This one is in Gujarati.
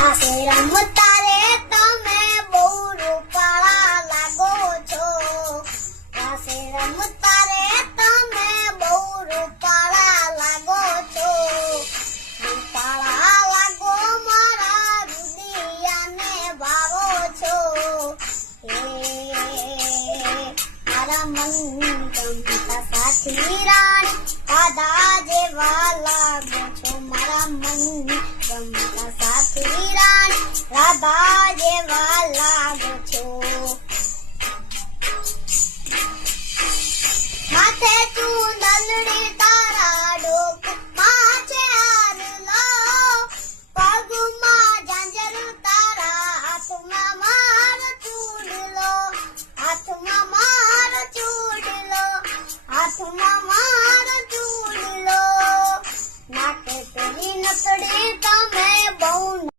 આસે રમતા રે તમે બહુ રૂપાળા લાગો છો આસે રમતા રે તમે બહુ રૂપાળા લાગો છો રૂપાળા લાગો મારા રુદિયાને ભાવો છો મારા મન ગમતા સાથી રાણી દાદા જેવા લાગો છો મારા મન ગમતા સાથી રાણી રાધા